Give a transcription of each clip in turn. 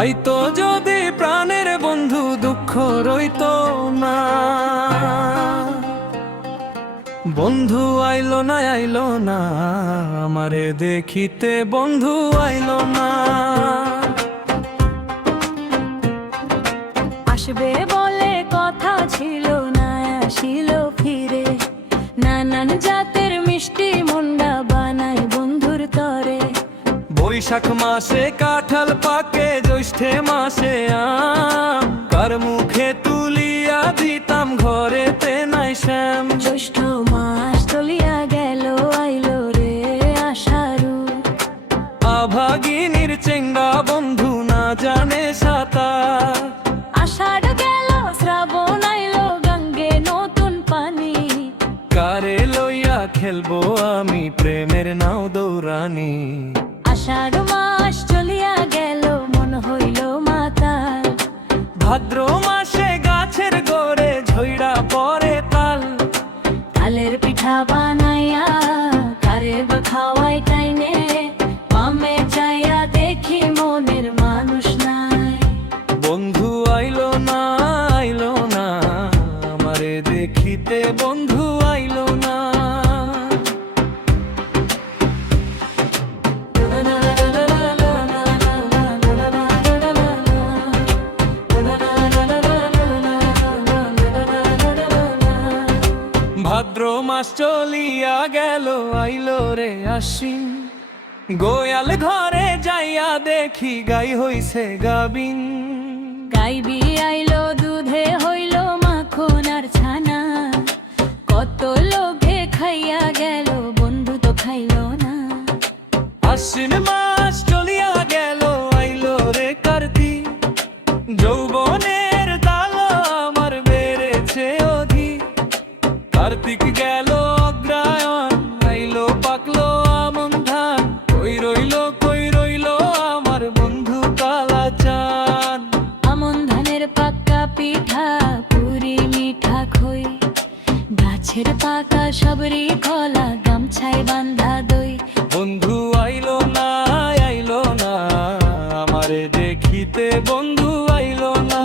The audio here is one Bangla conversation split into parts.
আইতো যদি প্রাণের বন্ধু দুঃখ রইতো না। বন্ধু আইলো না আমারে দেখিতে, বন্ধু আইলো না। আসবে বলে কথা ছিল না, আসিল ফিরে। নানান জাতের মিষ্টি মুন্ডা বানাই বন্ধুর তরে। বৈশাখ মাসে কাঁঠাল পাকে, জ্যৈষ্ঠে মাসে আম, কার মুখে তুলিয়া দিতাম ঘরেতে নাই শ্যাম। জ্যৈষ্ঠ মাস চলিয়া গেল, আইলো রে আষাঢ়। আভাগিনীর চেঙ্গা বন্ধু না জানে সাঁতার। আষাঢ় গেল, শ্রাবণ আইলো, গঙ্গে নতুন পানি। কারে লইয়া খেলবো আমি প্রেমের নাও দৌড়ানি। আষাঢ় মাস চলিয়া গেল, মন হইল মাতাল। ভাদ্র মাসে গাছের গোড়ে ঝইড়া পড়ে তাল। তালের পিঠা বানাইয়া কারে বা খাওয়াই টাইনে। পামে চাইয়া দেখি মনের মানুষ নাই। বন্ধু আইলো না আমারে দেখিতে, বন্ধু আইলো না। ভাদ্র মাস চলিয়া গেল, আইলো রে আশ্বিন। গোয়াল ঘরে যাইয়া দেখি গাই হইছে গাবিন। গাইবি আইলো, দুধে হইল মাখন আর ছানা। কত লোভে খাইয়া গেল, বন্ধু তো খাইল না। আশ্বিন মাস চলিয়া গেল, আইলো রে কার্তিক। যৌবনের তাল আমার বেড়েছে অধিক। কার্তিক গেল অগ্রায়ণ, আইলো পাকলো আমন ধান। কই রইল আমার বন্ধু কালাচান। আমন ধানের পাক্কা পিঠা, পুরি মিঠা খই। গাছের পাকা সবরি কলা, গামছায় বান্ধা দই। বন্ধু আইলো না আমারে দেখিতে, বন্ধু আইলো না।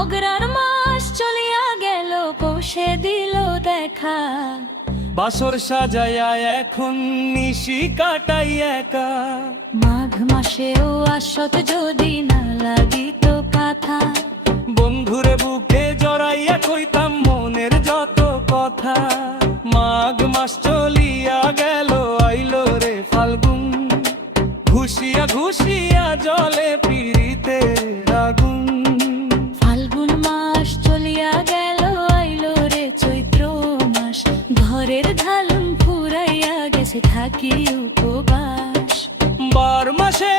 অগ্রাণ মাস চলিয়া গেল, পৌষে দিল দেখা। বাসর সাজাইয়া এখন নিশি কাটাই একা। মাঘ মাসেও আসত যদি না লাগিত কাথা। বন্ধুরে বুকে জড়াইয়া কইতাম মনের যত কথা। মাঘ মাস চলিয়া গেল, আইলো রে ফাল্গুন। ঘুষিয়া জলে পিরিতে আগুন। ফাল্গুন মাস চলিয়া গেল, আইলো রে চৈত্র মাস। ঘরের ধালুন ফুরাইয়া গেছে, থাকি উপবাস। বার মাসে